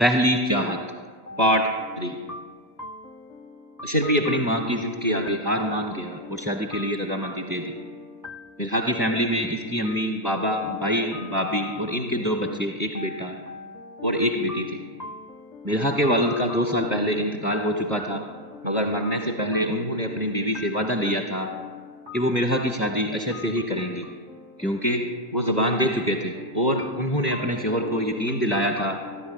پہلی چاہت پارٹ 3۔ اشر بھی اپنی ماں کی ضد کے آگے ہار مان گیا اور شادی کے لیے رضامندی دے دی۔ مرحا کی فیملی میں اس کی امی، بابا، بھائی، بھابھی اور ان کے 2 بچے، ایک بیٹا اور ایک بیٹی تھی۔ مرحا کے والد کا 2 سال پہلے انتقال ہو چکا تھا، مگر مرنے سے پہلے انہوں نے اپنی بیوی سے وعدہ لیا تھا کہ وہ مرحا کی شادی اشر سے ہی کریں گی، کیونکہ وہ زبان دے چکے تھے اور انہوں نے اپنے شوہر کو یقین دلایا تھا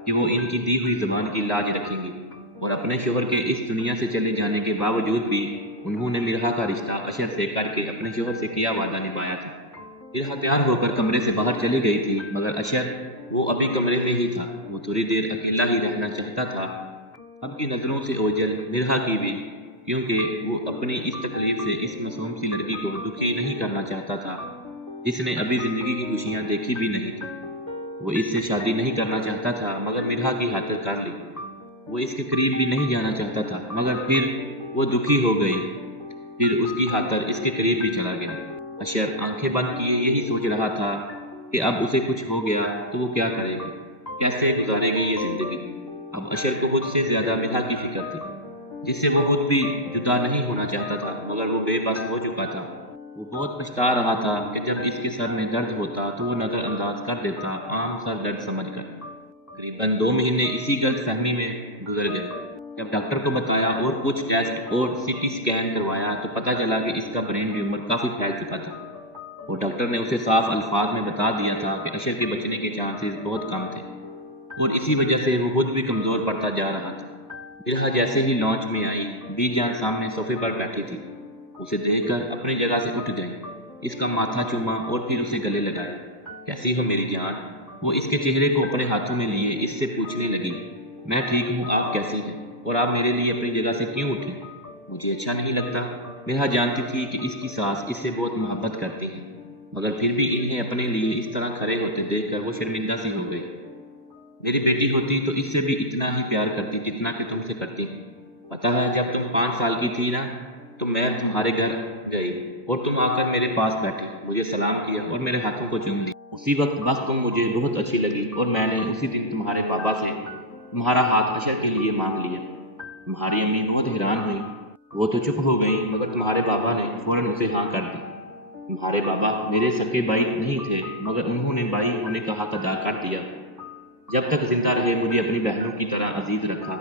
کہ وہ ان کی دی ہوئی زبان کی لاج رکھیں گی، اور اپنے شوہر کے اس دنیا سے چلے جانے کے باوجود بھی انہوں نے مرحا کا رشتہ اشر سے کر کے اپنے شوہر سے کیا وعدہ نبھایا تھا۔ مرحا تیار ہو کر کمرے سے باہر چلی گئی تھی، مگر اشر وہ ابھی کمرے میں ہی تھا۔ وہ تھوڑی دیر اکیلا ہی رہنا چاہتا تھا، اب کی نظروں سے اوجھل مرحا کی بھی، کیونکہ وہ اپنی اس تکلیف سے اس معصوم سی لڑکی کو دکھی نہیں کرنا چاہتا تھا جس نے ابھی زندگی کی خوشیاں دیکھی بھی نہیں تھی۔ وہ اس سے شادی نہیں کرنا چاہتا تھا، مگر مرحا کی خاطر کر لی۔ وہ اس کے قریب بھی نہیں جانا چاہتا تھا، مگر پھر وہ دکھی ہو گئی، پھر اس کی خاطر اس کے قریب بھی چلا گیا۔ اشر آنکھیں بند کیے یہی سوچ رہا تھا کہ اب اسے کچھ ہو گیا تو وہ کیا کرے گا، کیسے گزارے گی یہ زندگی۔ اب اشر کو مجھ سے زیادہ مرحا کی فکر تھی، جس سے وہ خود بھی جدا نہیں ہونا چاہتا تھا، مگر وہ بے بس ہو چکا تھا۔ وہ بہت پچھتا رہا تھا کہ جب اس کے سر میں درد ہوتا تو وہ نظر انداز کر دیتا، عام سر درد سمجھ کر۔ تقریباً 2 مہینے اسی غلط فہمی میں گزر گئے۔ جب ڈاکٹر کو بتایا اور کچھ ٹیسٹ اور سی ٹی اسکین کروایا تو پتہ چلا کہ اس کا برین ٹیومر کافی پھیل چکا تھا، اور ڈاکٹر نے اسے صاف الفاظ میں بتا دیا تھا کہ اشر کے بچنے کے چانسز بہت کم تھے، اور اسی وجہ سے وہ خود بھی کمزور پڑتا جا رہا تھا۔ مرحا جیسے ہی لانچ میں آئی، بی جان سامنے صوفے پر بیٹھی تھی۔ اسے دیکھ کر اپنی جگہ سے اٹھ گئی، اس کا ماتھا چوما اور پھر اسے گلے لگایا۔ کیسی ہو میری جان؟ وہ اس کے چہرے کو اپنے ہاتھوں میں لیے اس سے پوچھنے لگی، میں ٹھیک ہوں، آپ کیسی ہیں؟ اور آپ میرے لیے اپنی جگہ سے کیوں اٹھی؟ مجھے اچھا نہیں لگتا۔ مرحا جانتی تھی کہ اس کی ساس اس سے بہت محبت کرتی ہے، مگر پھر بھی انہیں اپنے لیے اس طرح کھڑے ہوتے دیکھ کر وہ شرمندہ سی ہو گئی۔ میری بیٹی ہوتی تو اس سے بھی اتنا ہی پیار کرتی جتنا کہ تم سے کرتی ہوں۔ پتہ ہے جب تم 5 سال کی تھی نا تو میں تمہارے گھر گئی اور تم آ کر میرے پاس بیٹھی، مجھے سلام کیا اور میرے ہاتھوں کو چوم دی۔ اسی وقت بس تم مجھے بہت اچھی لگی اور میں نے اسی دن تمہارے پاپا سے تمہارا ہاتھ اشر کے لیے مانگ لیا۔ تمہاری امی بہت حیران ہوئی، وہ تو چپ ہو گئی، مگر تمہارے پاپا نے فوراً اسے ہاں کر دی۔ تمہارے بابا میرے سکے بھائی نہیں تھے، مگر انہوں نے بھائی ہونے کا حق ادا کر دیا۔ جب تک زندہ رہے مجھے اپنی بہنوں کی طرح عزیز رکھا۔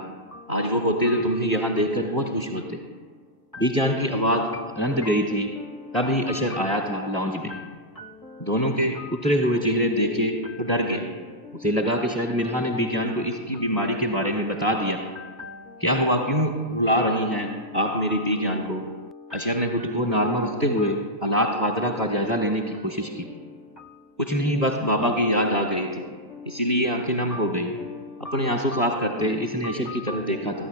آج وہ ہوتے تو تمہیں یہاں دیکھ کر بہت خوش ہوتے۔ بی جان کی آواز رند گئی تھی، تبھی اشر آیا تھا لاؤنج میں۔ دونوں کے اترے ہوئے چہرے دیکھے وہ ڈر گیا۔ اسے لگا کہ شاید مرحا نے بی جان کو اس کی بیماری کے بارے میں بتا دیا۔ کیا ہوا، کیوں بلا رہی ہیں آپ میری بی جان کو؟ اشر نے خود کو نارمل رکھتے ہوئے حالات حاضرہ کا جائزہ لینے کی کوشش کی۔ کچھ نہیں، بس بابا کی یاد آ گئی تھی، اسی لیے آنکھیں نم ہو گئیں۔ اپنے آنسو صاف کرتے اس نے اشر کی طرف دیکھا تھا۔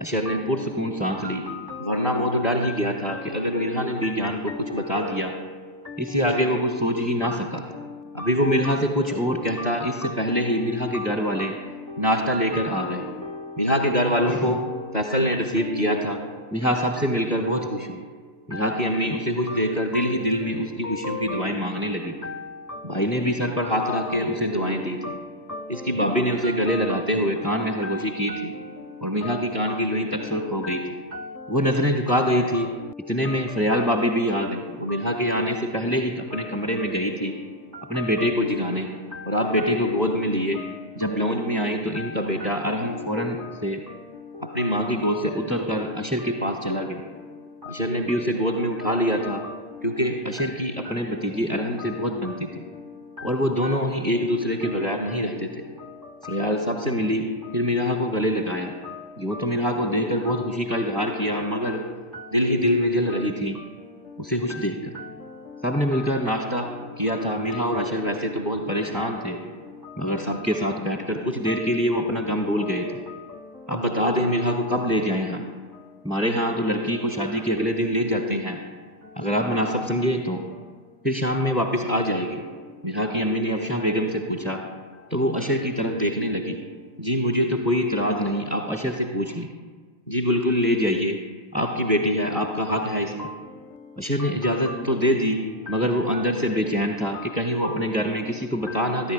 اشر نے پرسکون سانس لی، ورنہ وہ تو ڈر ہی گیا تھا کہ اگر مرحا نے بی جان کو کچھ بتا دیا، اس سے آگے وہ کچھ سوچ ہی نہ سکا۔ ابھی وہ مرحا سے کچھ اور کہتا، اس سے پہلے ہی مرحا کے گھر والے ناشتہ لے کر آ گئے۔ مرحا کے گھر والوں کو فیصل نے رسیو کیا تھا۔ مرحا سب سے مل کر بہت خوش ہوئی۔ مرحا کی امی اسے خوش دیکھ کر دل ہی دل میں اس کی خوشیوں کی دعائیں مانگنے لگی۔ بھائی نے بھی سر پر ہاتھ رکھ کے اسے دعائیں دی تھی۔ اس کی بھابھی نے اسے گلے لگاتے ہوئے کان میں سرگوشی کی تھی، اور مرحا کی کان کی لوئی تک سرخ ہو گئی تھی۔ وہ نظریں جھکا گئی تھی، اتنے میں فریال بھابھی بھی آ گئی۔ وہ مرحا کے آنے سے پہلے ہی اپنے کمرے میں گئی تھی اپنے بیٹے کو جگانے، اور آپ بیٹی کو گود میں لیے جب لاؤنج میں آئی تو ان کا بیٹا ارحم فوراً سے اپنی ماں کی گود سے اتر کر اشر کے پاس چلا گیا۔ اشر نے بھی اسے گود میں اٹھا لیا تھا، کیونکہ اشر کی اپنے بھتیجے ارحم سے بہت بنتی تھی، اور وہ دونوں ہی ایک دوسرے کے بغیر نہیں رہتے تھے۔ فریال سب سے ملی، پھر مرحا کو گلے لگایا۔ یوں تو مرحا کو دیکھ کر بہت خوشی کا اظہار کیا، مگر دل ہی دل میں جل رہی تھی اسے خوش دیکھ کر۔ سب نے مل کر ناشتہ کیا تھا۔ مرحا اور اشر ویسے تو بہت پریشان تھے، مگر سب کے ساتھ بیٹھ کر کچھ دیر کے لیے وہ اپنا غم بھول گئے تھے۔ اب بتا دیں مرحا کو کب لے جائیں ہم؟ ہمارے ہاں تو لڑکی کو شادی کے اگلے دن لے جاتے ہیں، اگر آپ مناسب سمجھیں تو پھر شام میں واپس آ جائے گی۔ مرحا کی امی نے افشاں بیگم سے پوچھا تو وہ اشر کی طرف دیکھنے لگی۔ جی مجھے تو کوئی اعتراض نہیں، آپ اشر سے پوچھ لیں۔ جی بالکل لے جائیے، آپ کی بیٹی ہے، آپ کا حق ہے اس میں۔ اشر نے اجازت تو دے دی، مگر وہ اندر سے بے چین تھا کہ کہیں وہ اپنے گھر میں کسی کو بتا نہ دے۔